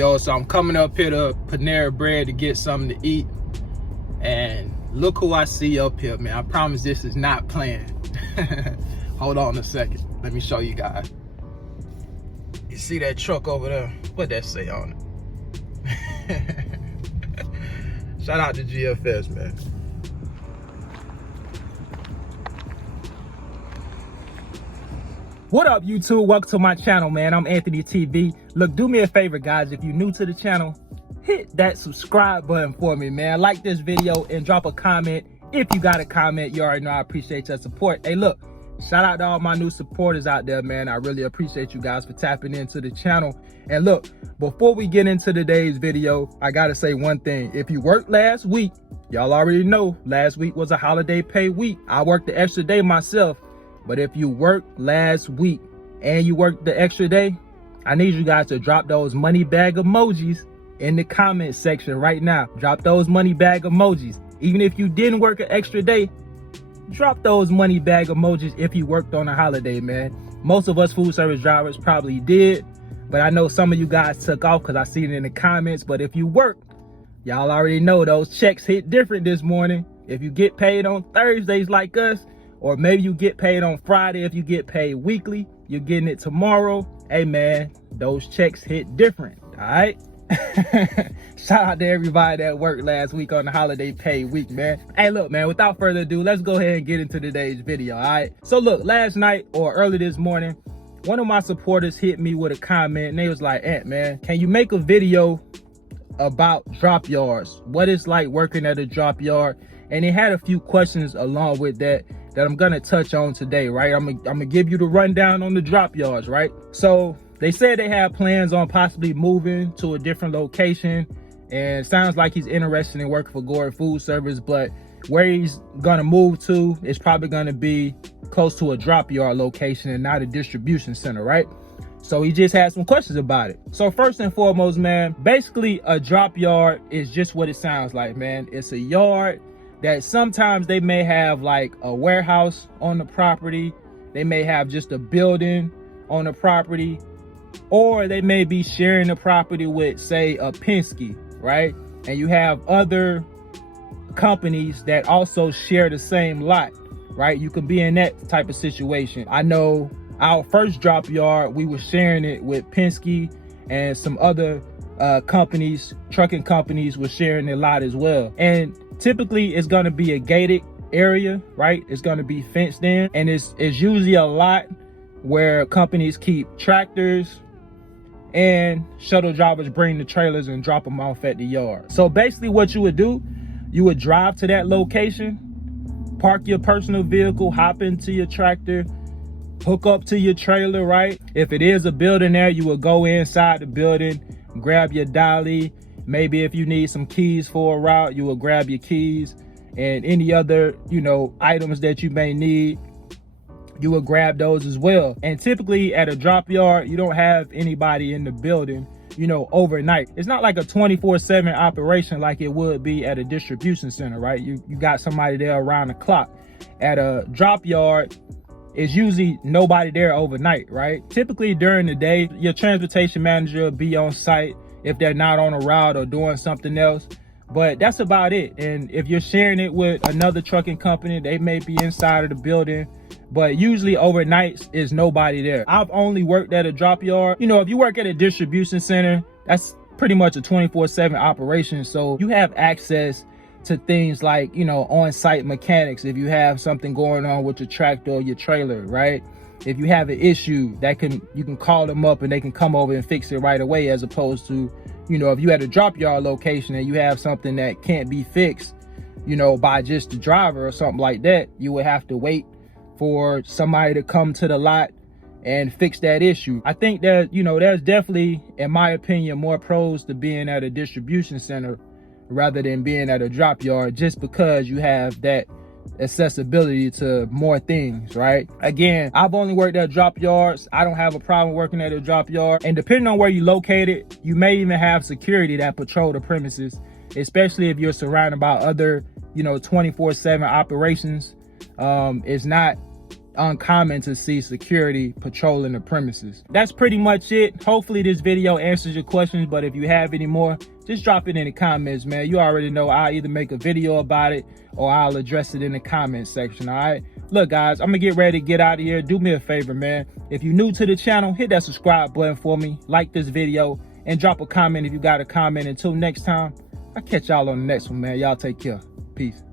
Yo, so I'm coming up here to Panera Bread to get something to eat, and look who I see up here, man. I promise this is not planned. Hold on a second, let me show you guys. You see that truck over there? What that say on it? Shout out to GFS, man. What up, YouTube? Welcome to my channel, man. I'm Anthony TV. Look, do me a favor, guys. If you're new to the channel, hit that subscribe button for me, man. Like this video and drop a comment. If you got a comment, you already know I appreciate your support. Hey, look, shout out to all my new supporters out there, man. I really appreciate you guys for tapping into the channel. And look, before we get into today's video, I gotta say one thing. If you worked last week, y'all already know last week was a holiday pay week. I worked the extra day myself. But if you worked last week and you worked the extra day, I need you guys to drop those money bag emojis in the comment section right now. Drop those money bag emojis. Even if you didn't work an extra day, drop those money bag emojis if you worked on a holiday, man. Most of us food service drivers probably did, but I know some of you guys took off because I see it in the comments. But if you worked, y'all already know those checks hit different this morning. If you get paid on Thursdays like us, or maybe you get paid on Friday, if you get paid weekly, you're getting it tomorrow. Hey man, those checks hit different, all right? Shout out to everybody that worked last week on the holiday pay week, man. Hey look, man, without further ado, let's go ahead and get into today's video, all right? So look, last night or early this morning, one of my supporters hit me with a comment and they was like, Ant, man, can you make a video about drop yards? What it's like working at a drop yard? And they had a few questions along with that I'm gonna touch on today, right? I'm gonna give you the rundown on the drop yards, right? So they said they have plans on possibly moving to a different location, and it sounds like he's interested in working for Gordon Food Service, but where he's gonna move to is probably gonna be close to a drop yard location and not a distribution center, right? So he just had some questions about it. So first and foremost, man, basically a drop yard is just what it sounds like, man. It's a yard that sometimes they may have like a warehouse on the property, they may have just a building on the property, or they may be sharing the property with, say, a Penske, right? And you have other companies that also share the same lot, right? You could be in that type of situation. I know our first drop yard, we were sharing it with Penske, and some other companies, trucking companies, were sharing their lot as well. And typically it's going to be a gated area, right? It's going to be fenced in, and it's usually a lot where companies keep tractors and shuttle drivers bring the trailers and drop them off at the yard. So basically what you would do, you would drive to that location, park your personal vehicle, hop into your tractor, hook up to your trailer, right? If it is a building there, you would go inside the building, grab your dolly. Maybe if you need some keys for a route, you will grab your keys, and any other, items that you may need, you will grab those as well. And typically at a drop yard, you don't have anybody in the building, overnight. It's not like a 24/7 operation like it would be at a distribution center, right? You got somebody there around the clock. At a drop yard, it's usually nobody there overnight, right? Typically during the day, your transportation manager will be on site if they're not on a route or doing something else, but that's about it. And if you're sharing it with another trucking company, they may be inside of the building, but usually overnight is nobody there. I've only worked at a drop yard. If you work at a distribution center, that's pretty much a 24/7 operation, so you have access to things like, on-site mechanics. If you have something going on with your tractor or your trailer, right? If you have an issue, you can call them up and they can come over and fix it right away, as opposed to, if you had a drop yard location and you have something that can't be fixed, by just the driver or something like that, you would have to wait for somebody to come to the lot and fix that issue. I think that, there's definitely, in my opinion, more pros to being at a distribution center rather than being at a drop yard, just because you have that accessibility to more things, right? Again, I've only worked at drop yards. I don't have a problem working at a drop yard. And depending on where you're located, you may even have security that patrol the premises, especially if you're surrounded by other, 24/7 operations. It's not uncommon to see security patrolling the premises. That's pretty much it. Hopefully this video answers your questions, but if you have any more, just drop it in the comments, man. You already know I'll either make a video about it or I'll address it in the comment section, all right? Look, guys, I'm gonna get ready to get out of here. Do me a favor, man. If you're new to the channel, hit that subscribe button for me, like this video, and drop a comment if you got a comment. Until next time, I'll catch y'all on the next one, man. Y'all take care. Peace.